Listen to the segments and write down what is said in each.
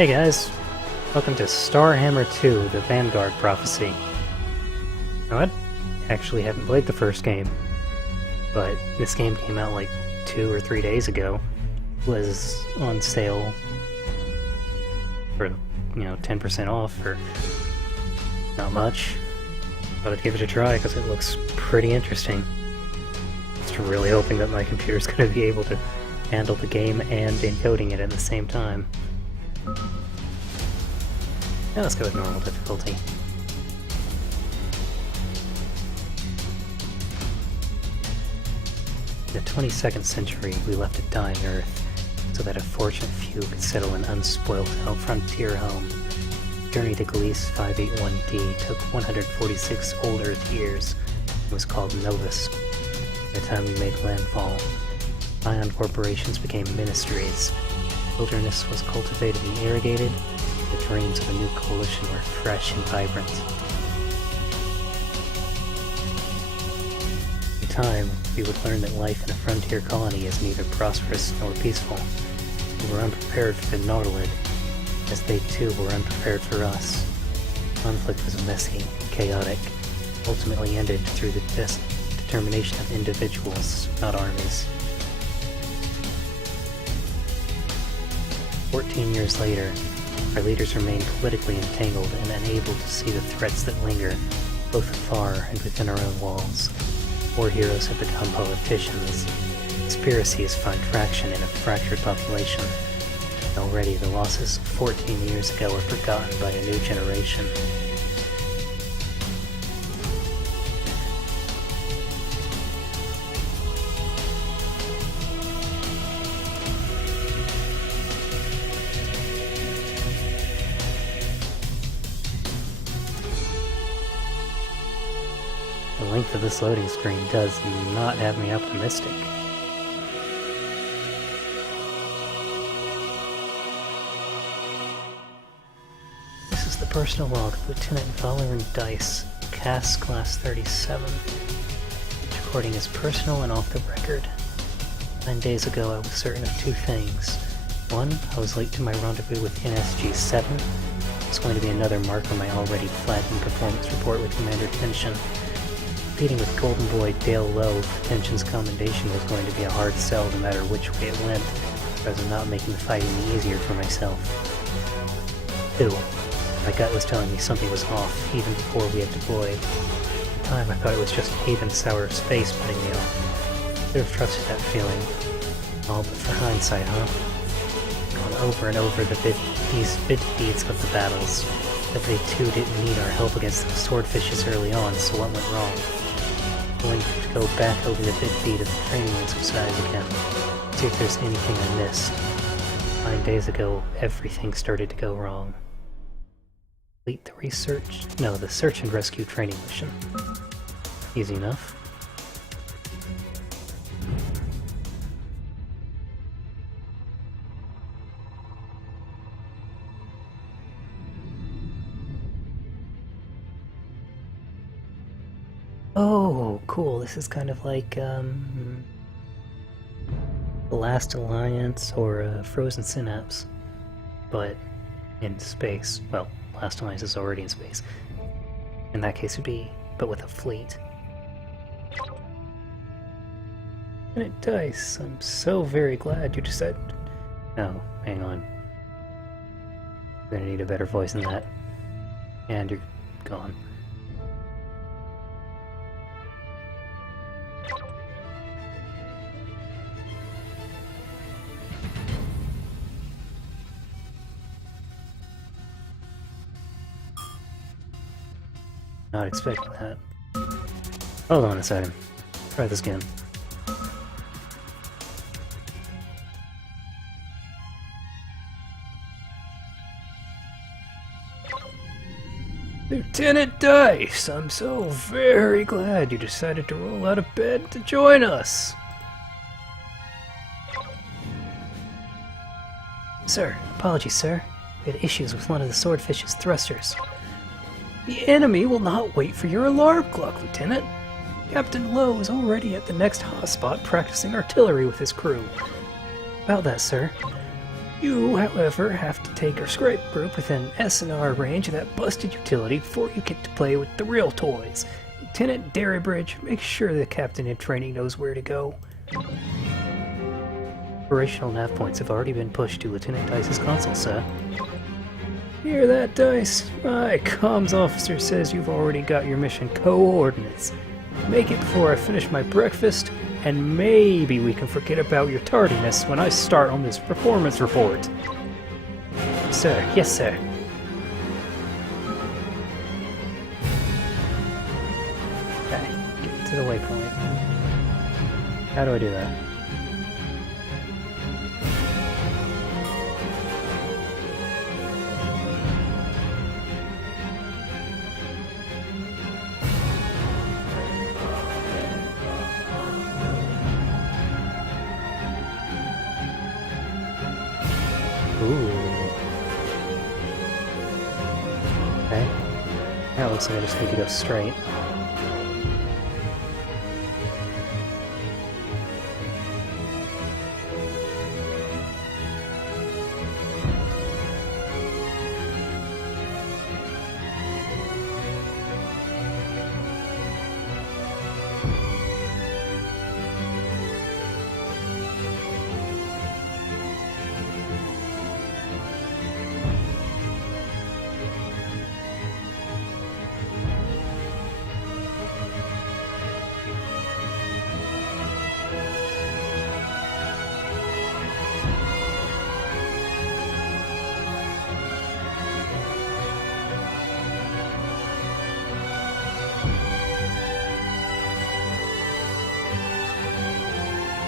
Hey guys, welcome to Starhammer 2, the Vanguard Prophecy. Now I actually haven't played the first game, but this game came out like 2 or 3 days ago. It was on sale for, 10% off for not much. Thought I'd give it a try because it looks pretty interesting. Just really hoping that my computer's going to be able to handle the game and encoding it at the same time. Now let's go with normal difficulty. In the 22nd century, we left a dying Earth, so that a fortunate few could settle an unspoilt frontier home. The journey to Gliese 581d took 146 old Earth years. It was called Novus. By the time we made landfall, ion corporations became ministries. The wilderness was cultivated and irrigated. The dreams of a new coalition were fresh and vibrant. In time, we would learn that life in a frontier colony is neither prosperous nor peaceful. We were unprepared for the Nautiloid, as they too were unprepared for us. Conflict was messy, chaotic, ultimately ended through the determination of individuals, not armies. 14 years later, our leaders remain politically entangled and unable to see the threats that linger, both afar and within our own walls. War heroes have become politicians. Conspiracies find traction in a fractured population. And already the losses of 14 years ago are forgotten by a new generation. The length of this loading screen does not have me optimistic. This is the personal log of Lieutenant Valerian Dice, CAS Class 37. This recording is personal and off the record. 9 days ago I was certain of two things. One, I was late to my rendezvous with NSG-7. It's going to be another mark on my already flagging performance report with Commander Tension. Competing with Golden Boy Dale Lowe, Tension's commendation was going to be a hard sell no matter which way it went, because I'm not making the fight any easier for myself. 2. My gut was telling me something was off, even before we had deployed. At the time I thought it was just Haven Sour's face putting me off. Should have trusted that feeling. All but for hindsight, huh? Gone over and over these vid feeds of the battles. But they too didn't need our help against the swordfishes early on, so what went wrong? Going to go back over the vid feed of the training exercise again. See if there's anything I missed. 9 days ago, everything started to go wrong. Complete the search and rescue training mission. Easy enough. Oh, cool. This is kind of like, The Last Alliance or Frozen Synapse, but in space. Well, Last Alliance is already in space. In that case, it'd be, but with a fleet. Lieutenant Dice, I'm so very glad you decided. Oh, hang on. I'm gonna need a better voice than that. And you're gone. Not expecting that. Hold on a second. Try this again. Lieutenant Dice, I'm so very glad you decided to roll out of bed to join us. Sir, apologies, sir. We had issues with one of the swordfish's thrusters. The enemy will not wait for your alarm clock, Lieutenant. Captain Lowe is already at the next hotspot practicing artillery with his crew. About that, sir. You, however, have to take our scrape group within SNR range of that busted utility before you get to play with the real toys. Lieutenant Derrybridge, make sure the captain in training knows where to go. Operational nav points have already been pushed to Lieutenant Dice's console, sir. Hear that, Dice? My comms officer says you've already got your mission coordinates. Make it before I finish my breakfast, and maybe we can forget about your tardiness when I start on this performance report. Sir, yes, sir. Okay, get to the waypoint. How do I do that? Ooh. Okay. Now it looks like I just need to go straight.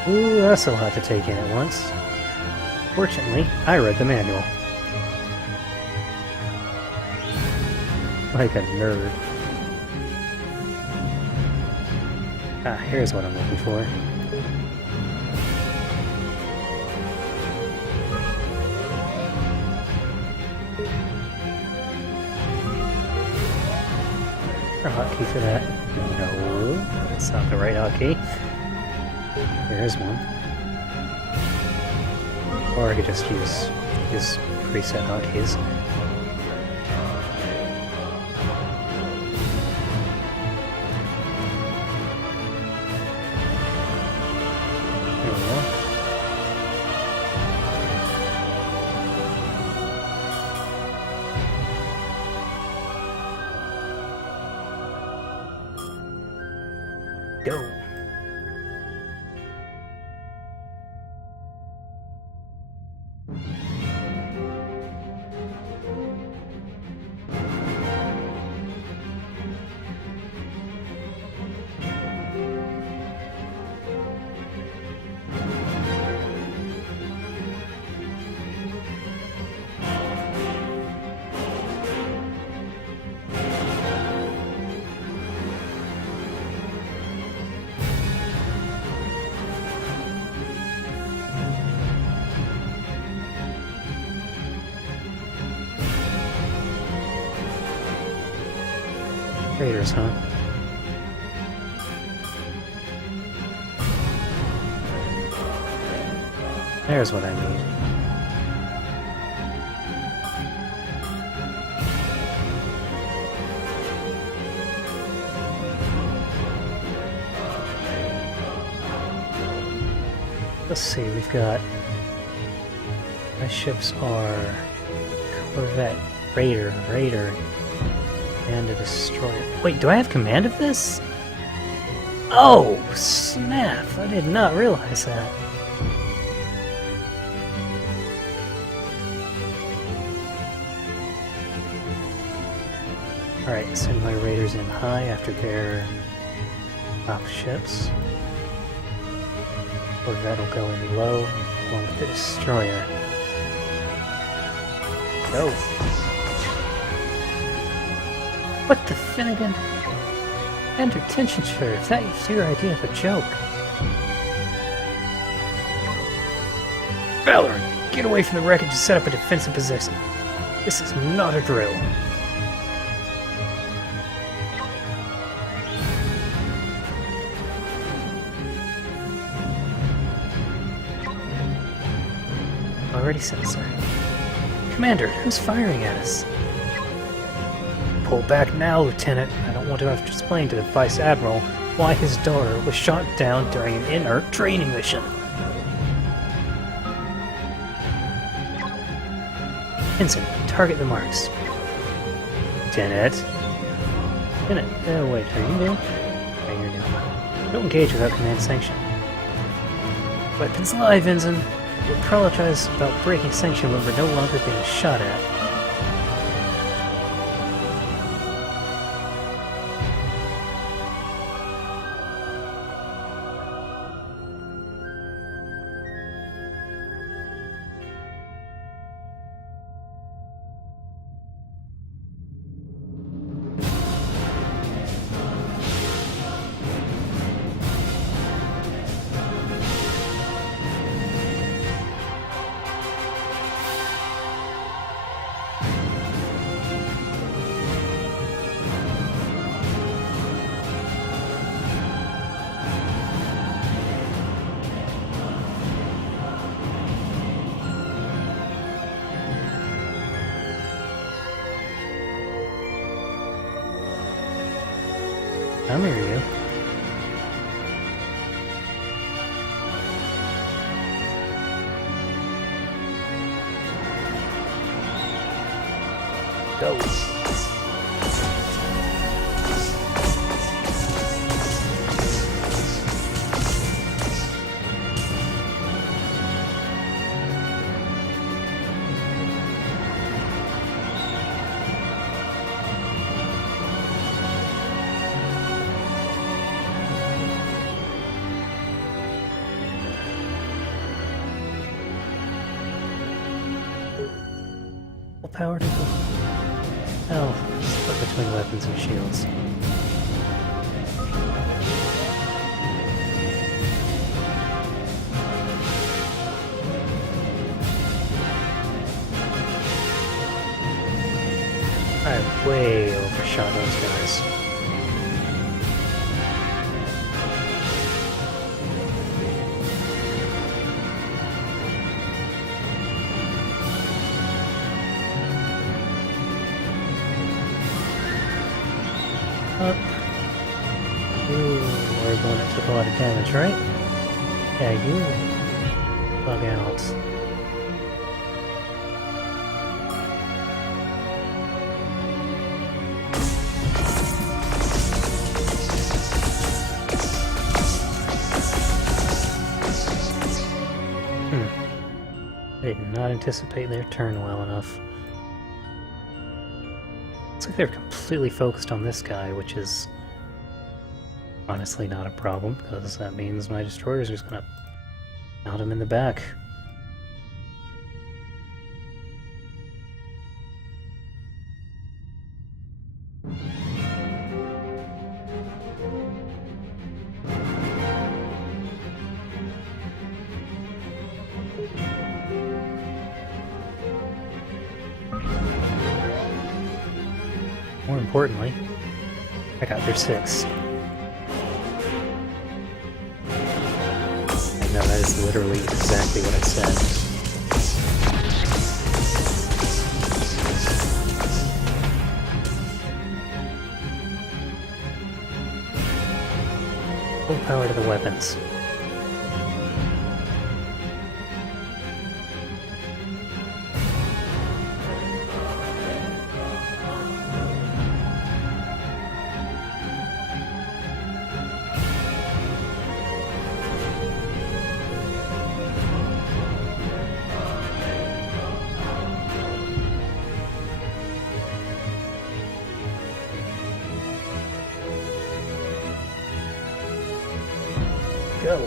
Ooh, that's a lot to take in at once. Fortunately, I read the manual. Like a nerd. Ah, here's what I'm looking for. A hotkey for that? No, that's not the right hotkey. There's one. Or I could just use his preset hotkeys. There we go. Go. Raiders, huh? There's what I need. Let's see, we've got... My ships are... Corvette, Raider, and a destroyer. Wait, do I have command of this? Oh, snap! I did not realize that. Alright, send my raiders in high after their top ships. Corvette will go in low, along with the destroyer. Go! What the Finnegan? Enter tension, sir, if that is your idea of a joke. Valoran, get away from the wreckage and set up a defensive position. This is not a drill. Already sensor. Commander, who's firing at us? Pull back now, Lieutenant. I don't want to have to explain to the Vice Admiral why his daughter was shot down during an inert training mission. Ensign, target the marks. Lieutenant. Lieutenant, wait, are you new? Okay, you're new. Don't engage without command sanction. Weapons live, Ensign. We'll apologize about breaking sanction when we're no longer being shot at. I'm hear you. Go. Power to go. Oh, split between weapons and shields. I way overshot those guys. Up. You were the one that took a lot of damage, right? Yeah, you bug out. I did not anticipate their turn well enough. Looks like they're completely focused on this guy, which is honestly not a problem, because that means my destroyers are just gonna mount him in the back. More importantly, I got their 6. And no, that is literally exactly what I said. Full power to the weapons. Go.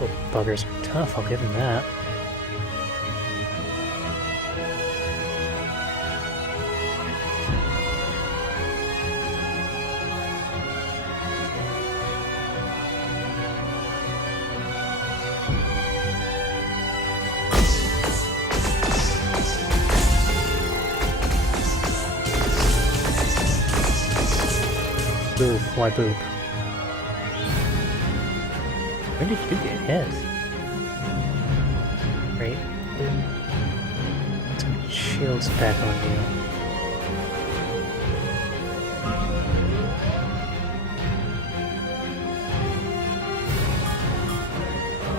Oh, buggers are tough, I'll give him that. Boop, why boop? Where did you get hit? Great. Some shields back on you.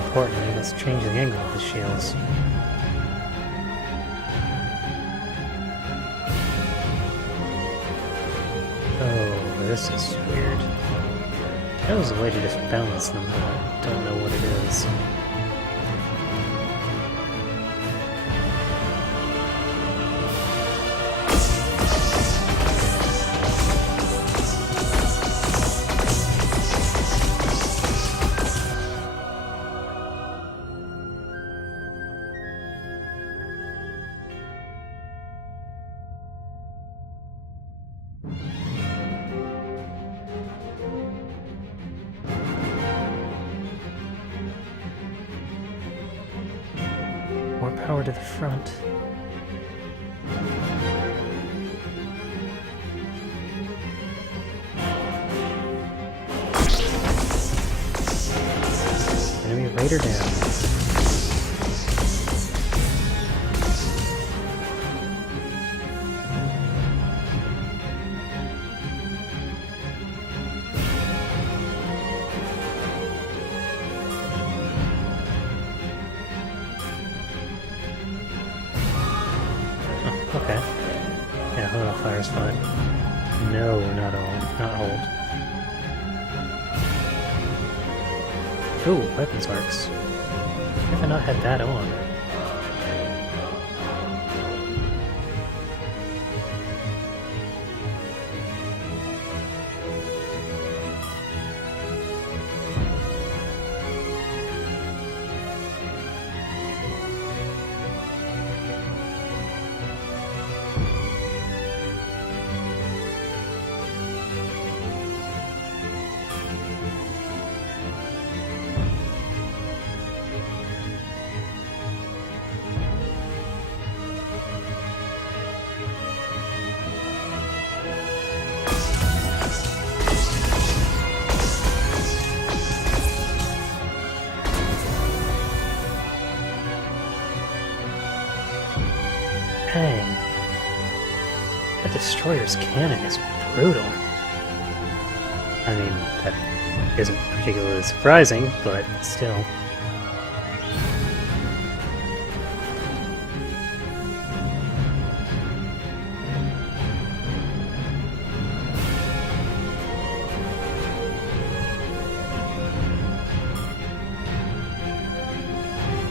Importantly, let's change the angle of the shields. Oh, this is weird. That was a way to just balance them, but I don't know what it is. More power to the front. Enemy raider down. Okay. Yeah, hold on, fire's fine. No, not all. Not hold. Ooh, weapons arcs. Have I not had that on? Dang. That destroyer's cannon is brutal. I mean, that isn't particularly surprising, but still.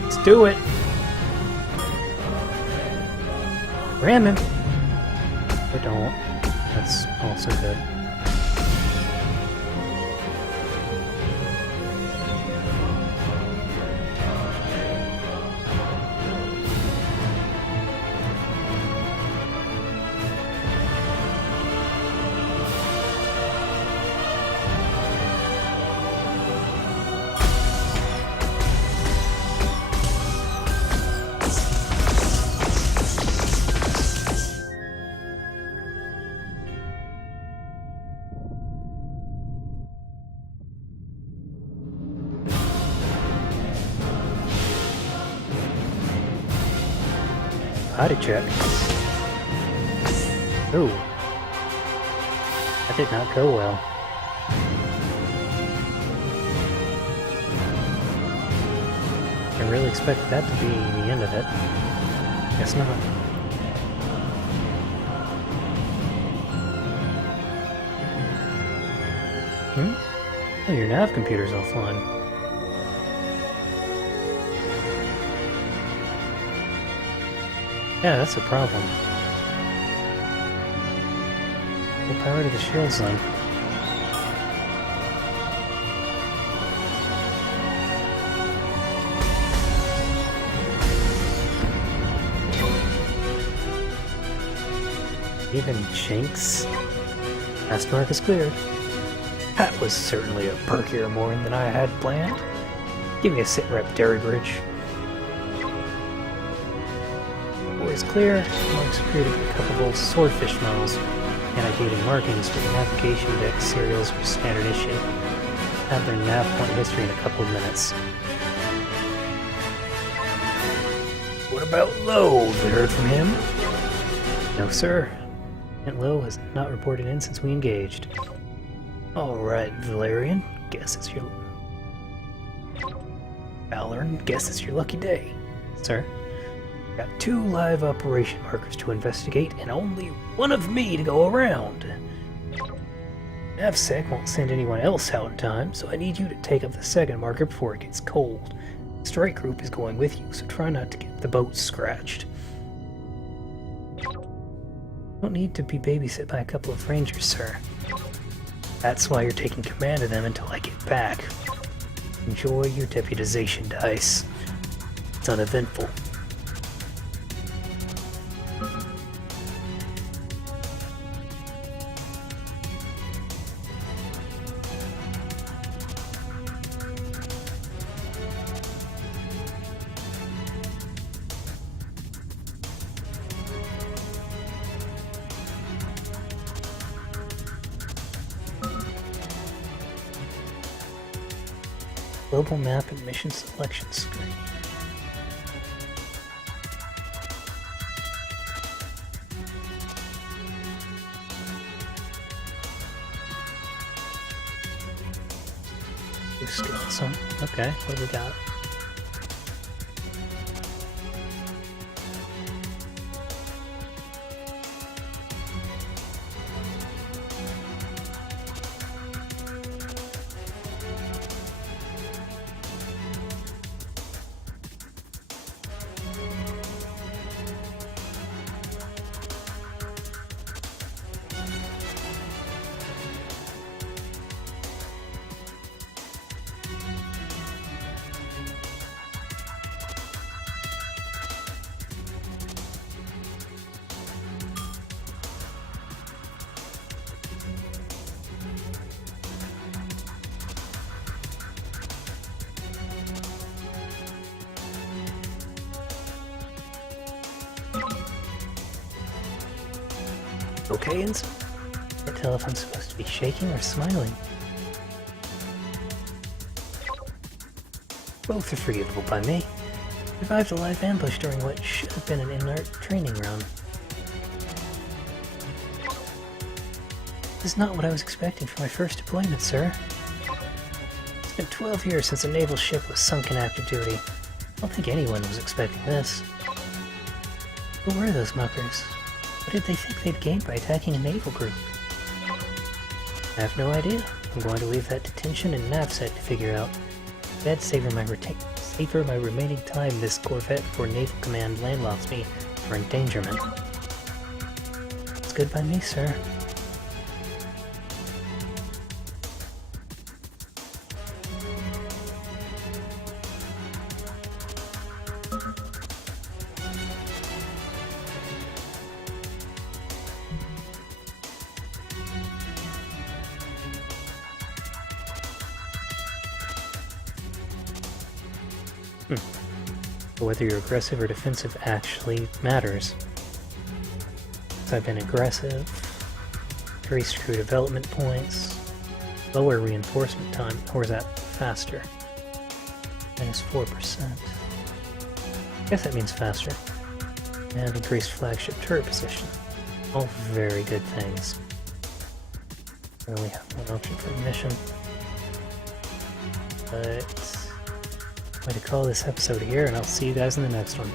Let's do it! Ram him! Or don't. That's also good. Body check. Ooh. That did not go well. I really expected that to be the end of it. Guess not. Oh, your nav computer's offline. Yeah, that's a problem. Full power to the shields then. Even chinks. Last mark is cleared. That was certainly a perkier morning than I had planned. Give me a sit rep, Dairy Bridge. Is clear. Marks appear to be a couple of old swordfish models. annotated markings, but the navigation deck serials were standard issue. Had their nav point history in a couple of minutes. What about Lowe? Have you heard from him? No, sir. Aunt Lowe has not reported in since we engaged. Alright, Valerian. Guess it's your... Valoran, guess it's your lucky day. Sir? Got 2 live operation markers to investigate, and only one of me to go around. NavSec won't send anyone else out in time, so I need you to take up the second marker before it gets cold. The strike group is going with you, so try not to get the boat scratched. Don't need to be babysit by a couple of rangers, sir. That's why you're taking command of them until I get back. Enjoy your deputization, Dice. It's uneventful. Global map and mission selection screen. New skills, huh? Okay, what do we got? Okay, Ensign? Can't tell if I'm supposed to be shaking or smiling. Both are forgivable by me. Survived a live ambush during what should have been an inert training run. This is not what I was expecting for my first deployment, sir. It's been 12 years since a naval ship was sunk in active duty. I don't think anyone was expecting this. Who were those muckers? What did they think they'd gain by attacking a naval group? I have no idea. I'm going to leave that detention in NavSec to figure out. I'd savor my remaining time this Corvette before Naval Command landlocks me for endangerment. It's good by me, sir. But whether you're aggressive or defensive actually matters. So I've been aggressive, increased crew development points, lower reinforcement time, or is that faster? Minus 4%. I guess that means faster. And increased flagship turret position. All very good things. I only have one option for mission. But I'm going to call this episode here, and I'll see you guys in the next one.